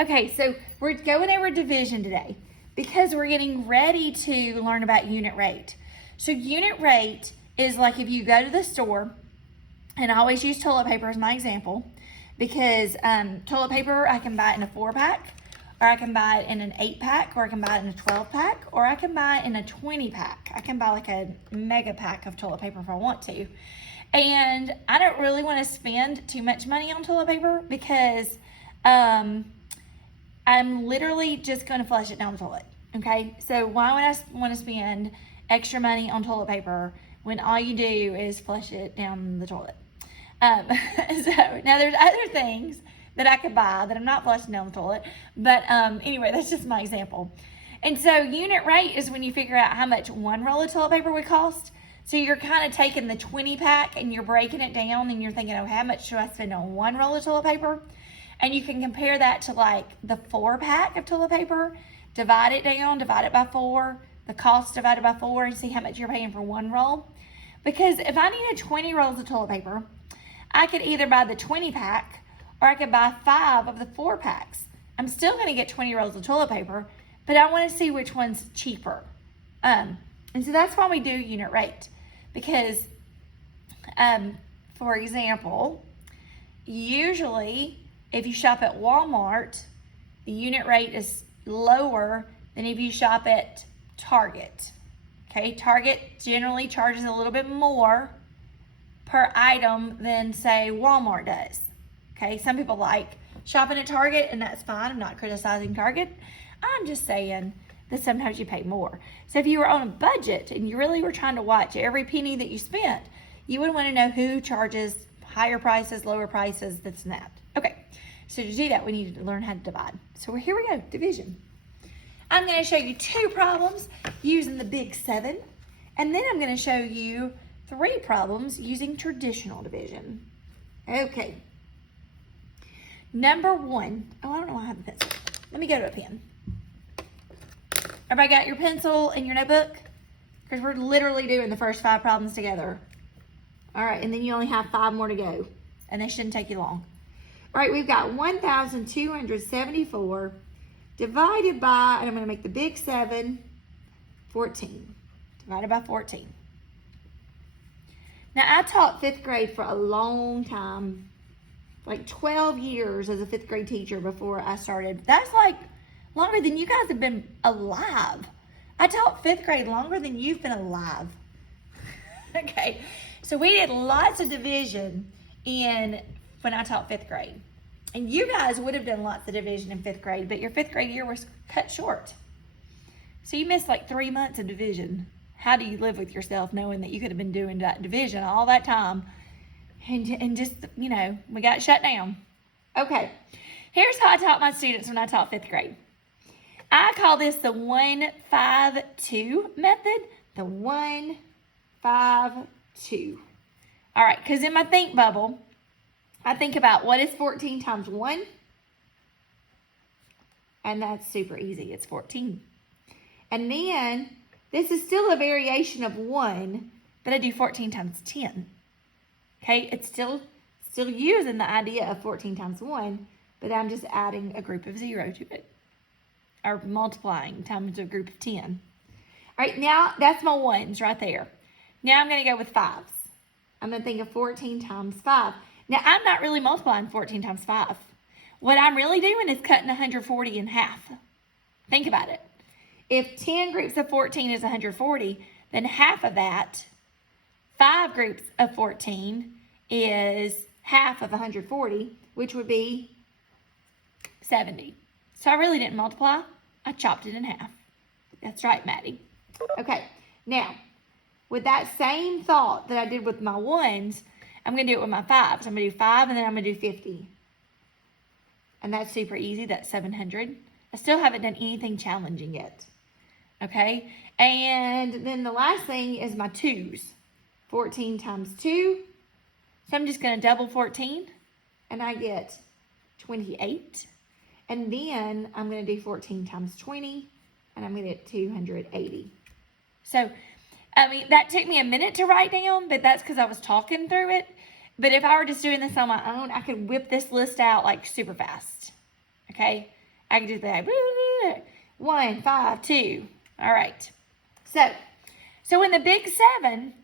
Okay, so we're going over division today because we're getting ready to learn about unit rate. So unit rate is like if you go to the store, and I always use toilet paper as my example because toilet paper, I can buy it in a 4-pack, or I can buy it in an 8-pack, or I can buy it in a 12-pack, or I can buy it in a 20-pack. I can buy like a mega pack of toilet paper if I want to. And I don't really want to spend too much money on toilet paper because I'm literally just going to flush it down the toilet. Okay, so why would I want to spend extra money on toilet paper when all you do is flush it down the toilet? So now there's other things that I could buy that I'm not flushing down the toilet, but anyway, that's just my example. And so unit rate is when you figure out how much one roll of toilet paper would cost. So you're kind of taking the 20-pack and you're breaking it down and you're thinking, oh, how much should I spend on one roll of toilet paper? And you can compare that to like the 4-pack of toilet paper, divide it down, divide it by 4, the cost divided by 4, and see how much you're paying for one roll. Because if I needed 20 rolls of toilet paper, I could either buy the 20-pack or I could buy 5 of the 4-packs. I'm still going to get 20 rolls of toilet paper, but I want to see which one's cheaper. And so that's why we do unit rate. Because, for example, usually if you shop at Walmart, the unit rate is lower than if you shop at Target. Okay, Target generally charges a little bit more per item than, say, Walmart does. Okay, some people like shopping at Target, and that's fine. I'm not criticizing Target. I'm just saying that sometimes you pay more. So if you were on a budget and you really were trying to watch every penny that you spent, you would want to know who charges higher prices, lower prices, this and that. Okay, so to do that, we need to learn how to divide. So here we go, division. I'm going to show you 2 problems using the big 7, and then I'm going to show you 3 problems using traditional division. Okay. Number 1. Oh, I don't know why I have a pencil. Let me go to a pen. Everybody got your pencil and your notebook? Because we're literally doing the first 5 problems together. All right, and then you only have 5 more to go, and they shouldn't take you long. All right, we've got 1,274 divided by, and I'm going to make the big 7, 14. Divided by 14. Now, I taught 5th grade for a long time, like 12 years as a 5th grade teacher before I started. That's like longer than you guys have been alive. I taught 5th grade longer than you've been alive. Okay, so we did lots of division when I taught 5th grade. And you guys would have done lots of division in 5th grade, but your 5th grade year was cut short. So you missed like 3 months of division. How do you live with yourself knowing that you could have been doing that division all that time and just, we got shut down? Okay, here's how I taught my students when I taught 5th grade. I call this the 1-5-2 method, the 1-5-2. All right, because in my think bubble, I think about what is 14 times 1? And that's super easy. It's 14. And then this is still a variation of 1, but I do 14 times 10. Okay, it's still using the idea of 14 times 1, but I'm just adding a group of 0 to it. Or multiplying times a group of 10. All right, now that's my 1s right there. Now I'm going to go with 5s. I'm going to think of 14 times 5. Now, I'm not really multiplying 14 times 5. What I'm really doing is cutting 140 in half. Think about it. If 10 groups of 14 is 140, then half of that, 5 groups of 14 is half of 140, which would be 70. So I really didn't multiply. I chopped it in half. That's right, Maddie. Okay, now, with that same thought that I did with my 1s, I'm going to do it with my 5s. I'm going to do 5 and then I'm going to do 50. And that's super easy. That's 700. I still haven't done anything challenging yet. Okay? And then the last thing is my 2s. 14 times 2. So I'm just going to double 14. And I get 28. And then I'm going to do 14 times 20. And I'm going to get 280. So that took me a minute to write down, but that's because I was talking through it. But if I were just doing this on my own, I could whip this list out like super fast. Okay? I can do that. 1, 5, 2. All right. So in the big 7,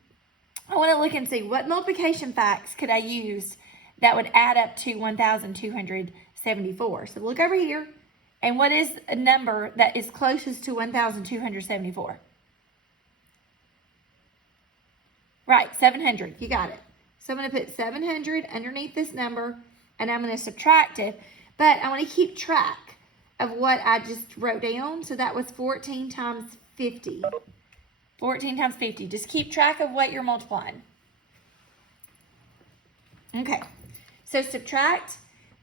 I want to look and see what multiplication facts could I use that would add up to 1,274. So look over here. And what is a number that is closest to 1,274? Right, 700. You got it. So I'm going to put 700 underneath this number, and I'm going to subtract it. But I want to keep track of what I just wrote down. So that was 14 times 50. 14 times 50. Just keep track of what you're multiplying. Okay. So subtract.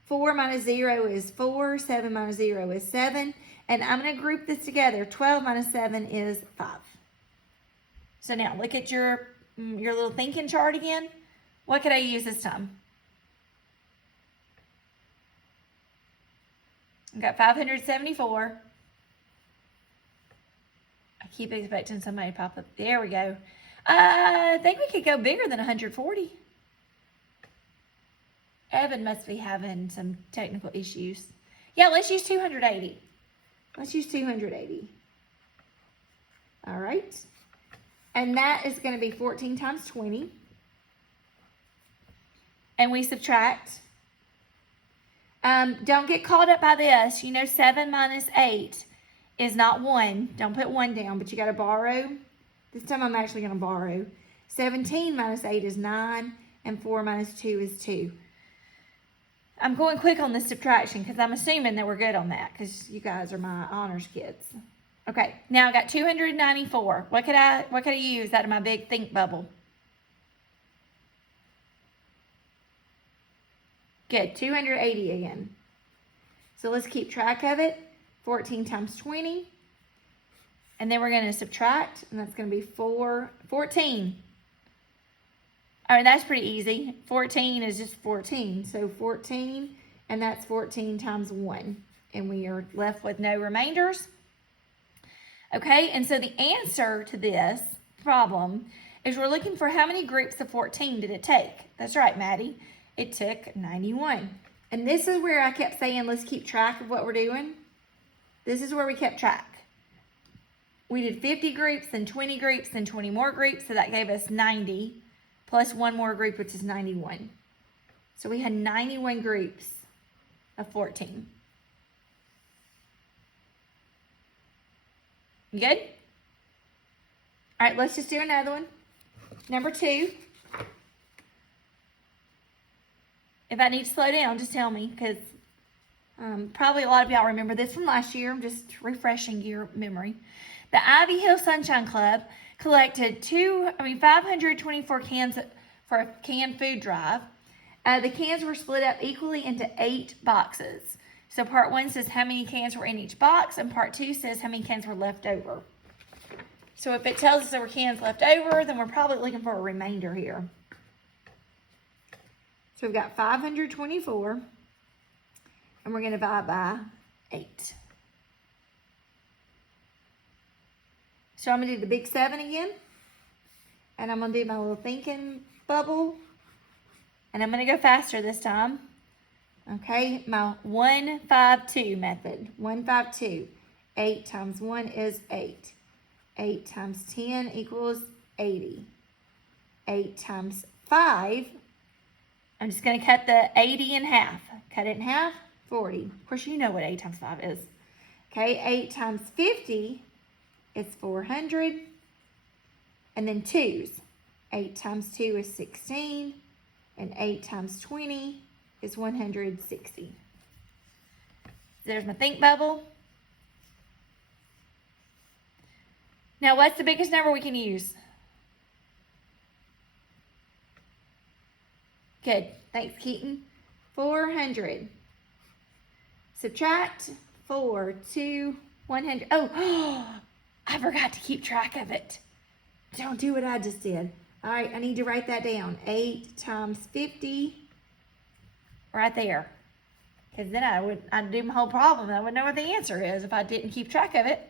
4 minus 0 is 4. 7 minus 0 is 7. And I'm going to group this together. 12 minus 7 is 5. So now look at your little thinking chart again. What could I use this time? I've got 574. I keep expecting somebody to pop up. There we go. I think we could go bigger than 140. Evan must be having some technical issues. Yeah, let's use 280. Let's use 280. All right. And that is going to be 14 times 20. And we subtract. Don't get caught up by this. 7 minus 8 is not 1. Don't put 1 down, but you got to borrow. This time I'm actually going to borrow. 17 minus 8 is 9, and 4 minus 2 is 2. I'm going quick on the subtraction because I'm assuming that we're good on that because you guys are my honors kids. Okay, now I got 294. What could I use out of my big think bubble? Good, 280 again. So let's keep track of it. 14 times 20. And then we're going to subtract, and that's going to be 14. All right, that's pretty easy. 14 is just 14. So 14, and that's 14 times 1. And we are left with no remainders. Okay, and so the answer to this problem is we're looking for how many groups of 14 did it take? That's right, Maddie. It took 91. And this is where I kept saying, let's keep track of what we're doing. This is where we kept track. We did 50 groups, then 20 groups, then 20 more groups. So that gave us 90, plus one more group, which is 91. So we had 91 groups of 14. Good? All right, let's just do another one. Number 2. If I need to slow down, just tell me, because probably a lot of y'all remember this from last year. I'm just refreshing your memory. The Ivy Hill Sunshine Club collected 524 cans for a canned food drive. The cans were split up equally into 8 boxes. So part 1 says how many cans were in each box, and part 2 says how many cans were left over. So if it tells us there were cans left over, then we're probably looking for a remainder here. So we've got 524, and we're going to divide by 8. So I'm going to do the big 7 again, and I'm going to do my little thinking bubble, and I'm going to go faster this time. Okay, my 152 method. 152. 8 times 1 is 8. 8 times 10 equals 80. 8 times 5, I'm just going to cut the 80 in half. Cut it in half, 40. Of course, you know what 8 times 5 is. Okay, 8 times 50 is 400. And then 2's. 8 times 2 is 16. And 8 times 20 is 160. There's my think bubble. Now, what's the biggest number we can use? Good. Thanks, Keaton. 400. Subtract 4 to 100. Oh, I forgot to keep track of it. Don't do what I just did. All right, I need to write that down. 8 times 50. Right there. Because then I'd do my whole problem. I wouldn't know what the answer is if I didn't keep track of it.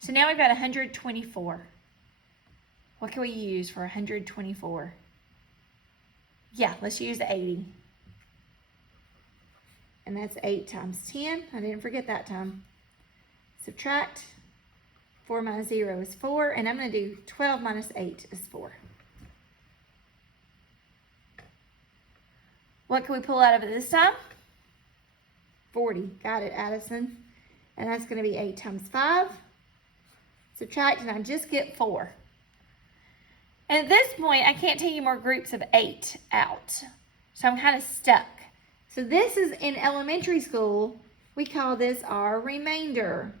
So now we've got 124. What can we use for 124? Yeah, let's use 80. And that's 8 times 10. I didn't forget that time. Subtract. 4 minus 0 is 4. And I'm going to do 12 minus 8 is 4. What can we pull out of it this time? 40. Got it, Addison. And that's going to be 8 times 5. Subtract, and I just get 4. And at this point, I can't take any more groups of 8 out. So I'm kind of stuck. So this is in elementary school. We call this our remainder.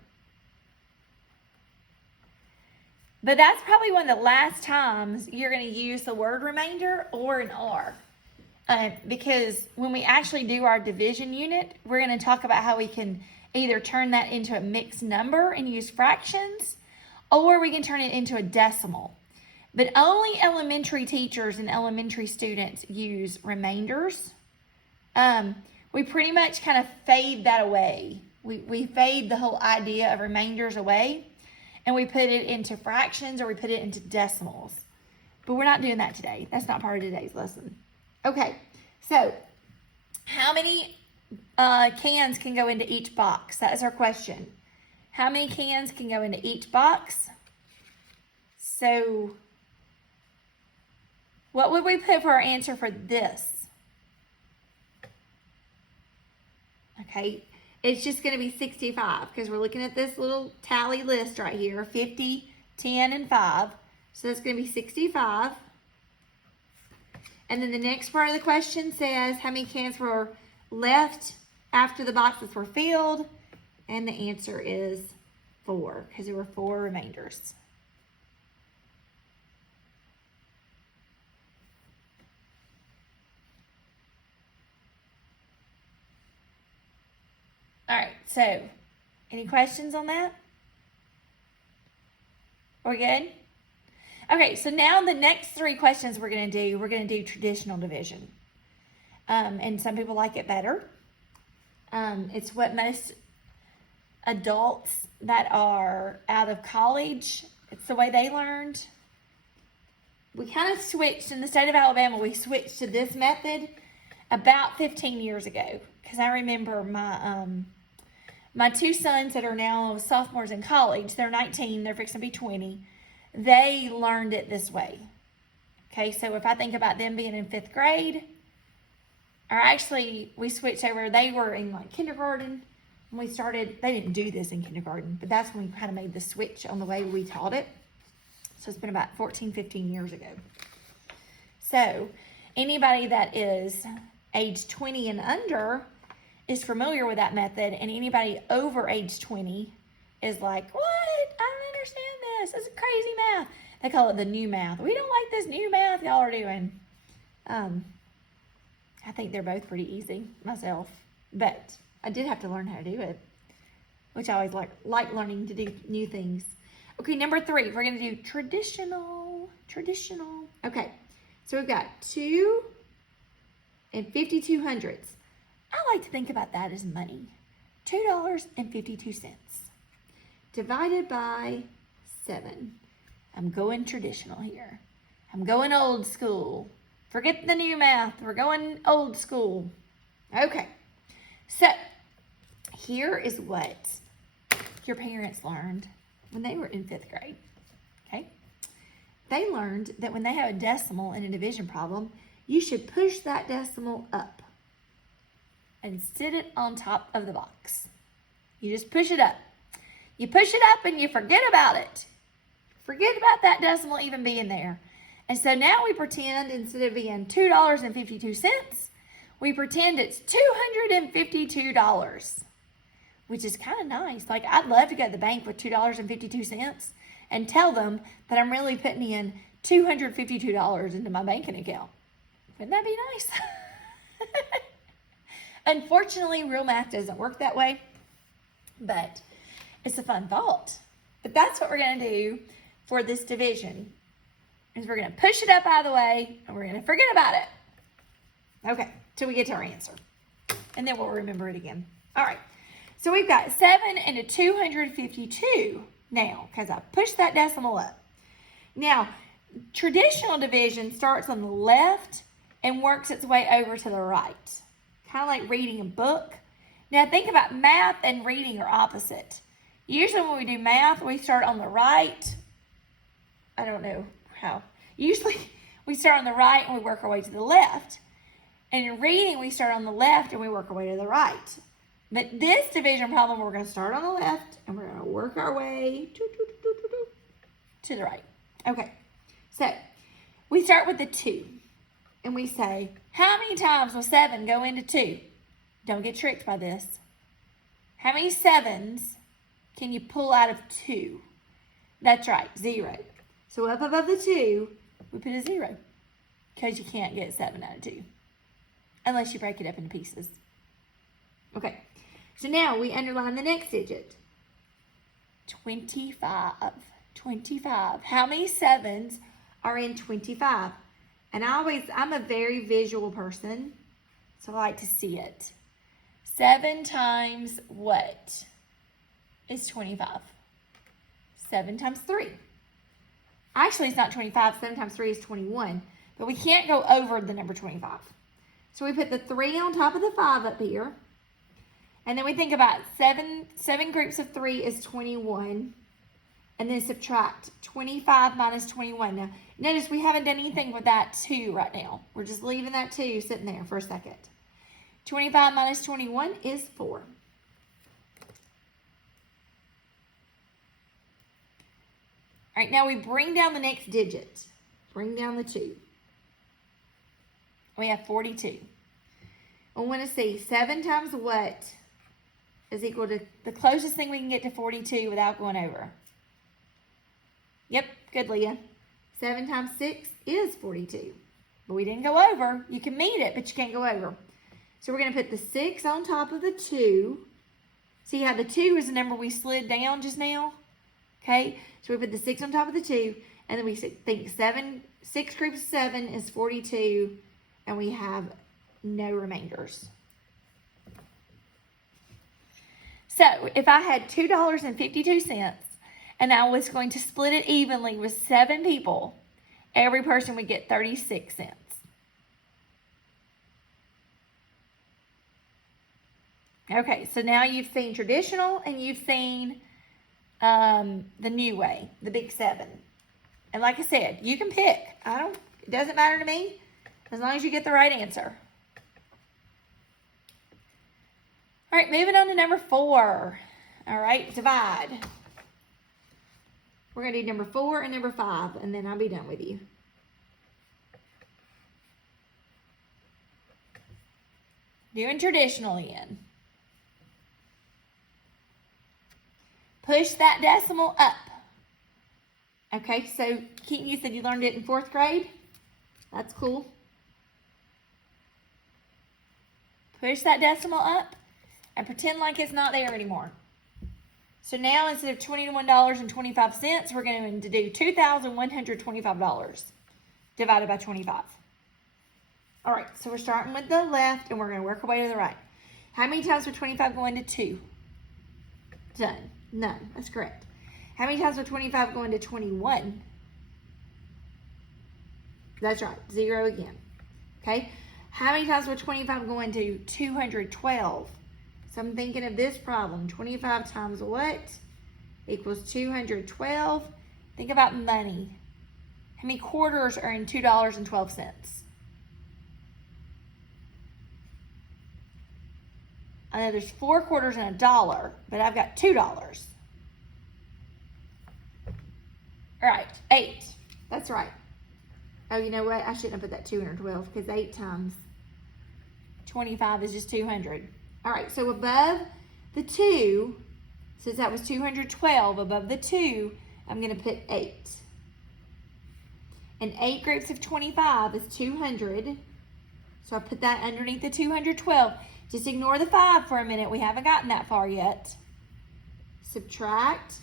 But that's probably one of the last times you're going to use the word remainder or an R. Because when we actually do our division unit, we're going to talk about how we can either turn that into a mixed number and use fractions, or we can turn it into a decimal. But only elementary teachers and elementary students use remainders. We pretty much kind of fade that away. We fade the whole idea of remainders away, and we put it into fractions or we put it into decimals. But we're not doing that today. That's not part of today's lesson. Okay, so how many cans can go into each box? That is our question. How many cans can go into each box? So what would we put for our answer for this? Okay, it's just going to be 65 because we're looking at this little tally list right here, 50, 10, and 5. So that's going to be 65. And then the next part of the question says how many cans were left after the boxes were filled. And the answer is 4 because there were 4 remainders. All right, so any questions on that? We're good? Okay, so now the next 3 questions we're going to do traditional division. And some people like it better. It's what most adults that are out of college, it's the way they learned. We kind of switched, in the state of Alabama, we switched to this method about 15 years ago. Because I remember my 2 sons that are now sophomores in college, they're 19, they're fixing to be 20. They learned it this way. Okay, so if I think about them being in 5th grade, or actually we switched over, they were in like kindergarten when we started. They didn't do this in kindergarten, but that's when we kind of made the switch on the way we taught it. So it's been about 14, 15 years ago. So anybody that is age 20 and under is familiar with that method, and anybody over age 20 is like, what? I don't understand this. This is crazy math. They call it the new math. We don't like this new math y'all are doing. I think they're both pretty easy myself, but I did have to learn how to do it, which I always like learning to do new things. Okay, number 3, we're going to do traditional. Okay, so we've got 2 and 52 hundredths. I like to think about that as money. $2.52 divided by 7. I'm going traditional here. I'm going old school. Forget the new math. We're going old school. Okay. So here is what your parents learned when they were in 5th grade. Okay. They learned that when they have a decimal in a division problem, you should push that decimal up and sit it on top of the box. You just push it up. You push it up and you forget about it. Forget about that decimal even being there. And so now we pretend instead of being $2.52, we pretend it's $252, which is kind of nice. Like, I'd love to go to the bank with $2.52 and tell them that I'm really putting in $252 into my banking account. Wouldn't that be nice? Unfortunately, real math doesn't work that way, but it's a fun thought. But that's what we're going to do for this division, is we're going to push it up out of the way, and we're going to forget about it. Okay, till we get to our answer. And then we'll remember it again. All right, so we've got 7 and a 252 now, because I pushed that decimal up. Now, traditional division starts on the left and works its way over to the right. Kind of like reading a book. Now think about math and reading are opposite. Usually when we do math, we start on the right. I don't know how. Usually we start on the right and we work our way to the left. And in reading, we start on the left and we work our way to the right. But this division problem, we're going to start on the left and we're going to work our way to the right. Okay, so we start with the 2. And we say, how many times will 7 go into 2? Don't get tricked by this. How many 7s can you pull out of 2? That's right, 0. So up above the 2, we put a 0. Because you can't get 7 out of 2. Unless you break it up into pieces. Okay, so now we underline the next digit. 25. 25. How many 7s are in 25? And I'm a very visual person, so I like to see it. 7 times what is 25? 7 times 3. Actually, it's not 25. 7 times 3 is 21. But we can't go over the number 25. So we put the 3 on top of the 5 up here. And then we think about 7 groups of 3 is 21. And then subtract 25 minus 21. Now, notice we haven't done anything with that 2 right now. We're just leaving that 2 sitting there for a second. 25 minus 21 is 4. All right, now we bring down the next digit. Bring down the 2. We have 42. I want to see 7 times what is equal to the closest thing we can get to 42 without going over. Yep, good, Leah. 7 times 6 is 42. But we didn't go over. You can meet it, but you can't go over. So we're going to put the 6 on top of the 2. See how the 2 is the number we slid down just now? Okay, so we put the 6 on top of the 2. And then we think 6 groups of 7 is 42. And we have no remainders. So if I had $2.52 and I was going to split it evenly with 7 people, every person would get 36 cents. Okay, so now you've seen traditional and you've seen the new way, the big 7. And like I said, you can pick. It doesn't matter to me as long as you get the right answer. All right, moving on to number 4. All right, divide. We're going to do number 4 and number 5, and then I'll be done with you. Doing traditional again. Push that decimal up. Okay, so Keaton, you said you learned it in 4th grade? That's cool. Push that decimal up and pretend like it's not there anymore. So now instead of $21.25, we're going to do $2,125 divided by 25. All right, so we're starting with the left and we're going to work our way to the right. How many times will 25 go into 2? Done. None. That's correct. How many times will 25 go into 21? That's right. 0 again. Okay. How many times will 25 go into 212? So I'm thinking of this problem. 25 times what equals 212? Think about money. How many quarters are in $2.12? I know there's 4 quarters and $1, but I've got $2. All right, 8. That's right. Oh, you know what? I shouldn't have put that 212 because 8 times 25 is just 200. All right, so above the 2, since that was 212, above the 2, I'm going to put 8. And 8 groups of 25 is 200. So I put that underneath the 212. Just ignore the 5 for a minute. We haven't gotten that far yet. Subtract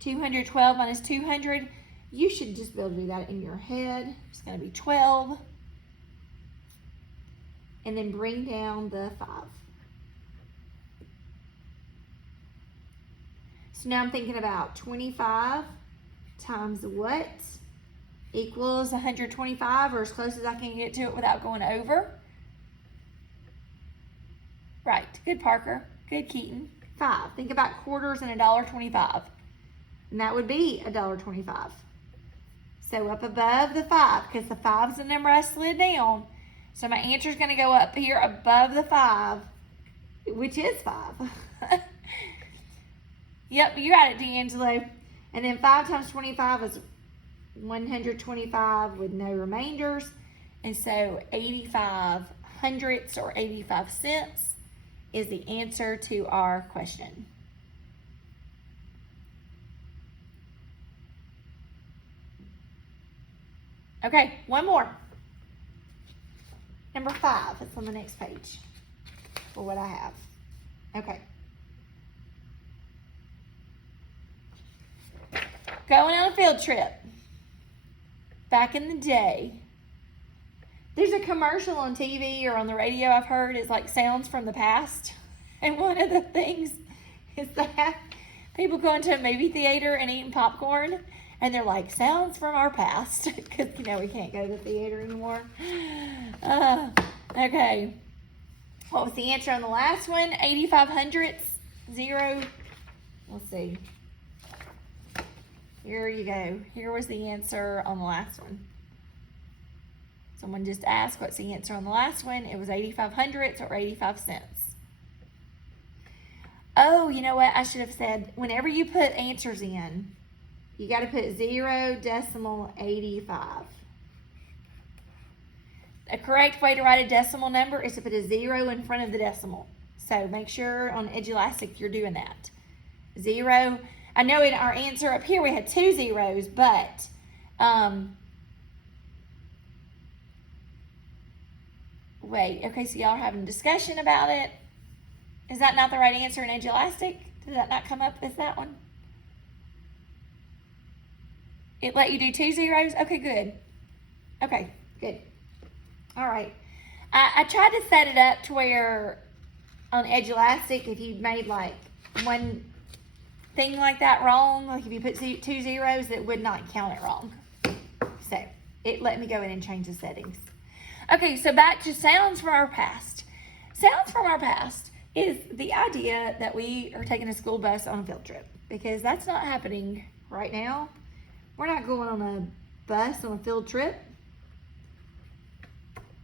212 minus 200. You should just be able to do that in your head. It's going to be 12. And then bring down the 5. So now I'm thinking about 25 times what equals 125, or as close as I can get to it without going over. Right, good Parker, good Keaton. 5, think about quarters and $1.25. And that would be $1.25. So up above the 5, because the 5 is the number I slid down. So my answer is going to go up here above the 5, which is 5. Yep, you got it, D'Angelo. And then 5 times 25 is 125 with no remainders. And so 85 hundredths or 85 cents is the answer to our question. Okay, one more. Number 5, it's on the next page for what I have. Okay. Going on a field trip. Back in the day, there's a commercial on TV or on the radio I've heard is like sounds from the past. And one of the things is that people go into a movie theater and eating popcorn and they're like, sounds from our past. Because, you know, we can't go to the theater anymore. Okay. What was the answer on the last one? 85 hundredths, 0. Let's see. Here you go. Here was the answer on the last one. Someone just asked what's the answer on the last one. It was 85 hundredths or 85 cents. Oh, you know what? I should have said, whenever you put answers in, you got to put 0.85. A correct way to write a decimal number is to put a 0 in front of the decimal. So make sure on Edulastic you're doing that. 0. I know in our answer up here we had 2 zeros, but wait, okay, so y'all are having a discussion about it. Is that not the right answer in Edulastic? Did that not come up as that one? It let you do 2 zeros? Okay, good. Okay, good. All right. I tried to set it up to where on Edulastic, if you made like one thing like that wrong, like if you put 2 zeros, it would not count it wrong. So it let me go in and change the settings. Okay, so back to sounds from our past. Sounds from our past is the idea that we are taking a school bus on a field trip, because that's not happening right now. We're not going on a bus on a field trip.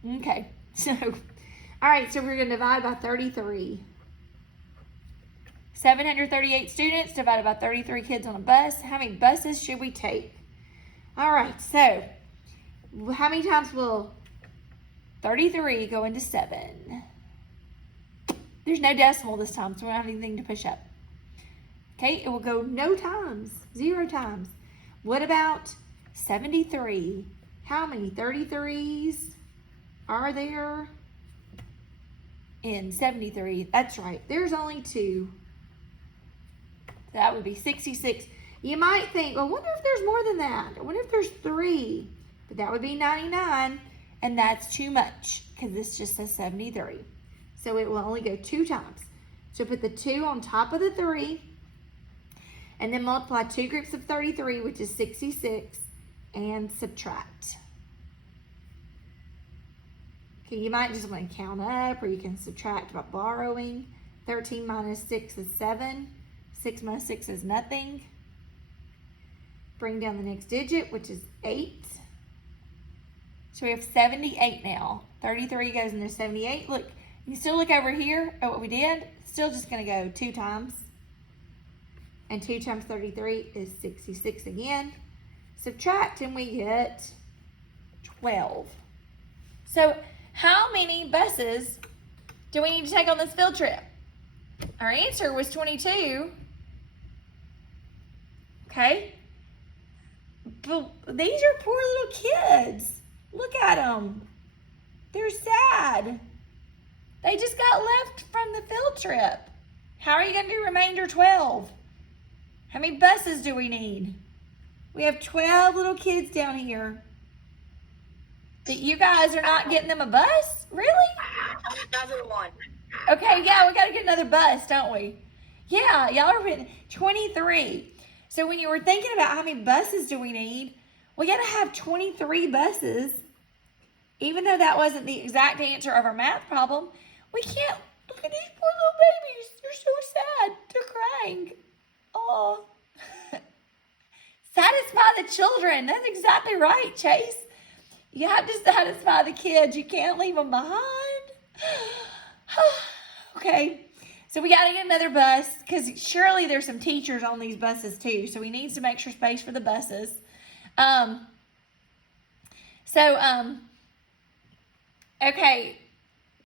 Okay, so, all right, so we're going to divide by 33. 738 students divided by 33 kids on a bus. How many buses should we take? All right, so how many times will 33 go into 7? There's no decimal this time, so we don't have anything to push up. Okay, it will go no times, 0 times. What about 73? How many 33s are there in 73? That's right, there's only 2. That would be 66. You might think, well, I wonder if there's more than that. I wonder if there's 3. But that would be 99, and that's too much because this just says 73. So it will only go 2 times. So put the 2 on top of the 3, and then multiply 2 groups of 33, which is 66, and subtract. Okay, you might just want to count up, or you can subtract by borrowing. 13 minus 6 is 7. 6 minus 6 is nothing. Bring down the next digit, which is 8. So we have 78 now. 33 goes into 78. Look, you can still look over here at what we did. Still just going to go 2 times. And 2 times 33 is 66 again. Subtract and we get 12. So how many buses do we need to take on this field trip? Our answer was 22. Okay. But these are poor little kids. Look at them. They're sad. They just got left from the field trip. How are you going to do remainder 12? How many buses do we need? We have 12 little kids down here. That you guys are not getting them a bus? Really? Another one. Okay, yeah, we got to get another bus, don't we? Yeah, y'all are putting 23. So when you were thinking about how many buses do we need, We got to have 23 buses. Even though that wasn't the exact answer of our math problem, we can't. Look at these poor little babies. They're so sad. They're crying. Oh. Satisfy the children. That's exactly right, Chase. You have to satisfy the kids. You can't leave them behind. Okay. So we got to get another bus because surely there's some teachers on these buses too. So we need some extra space for the buses. Okay.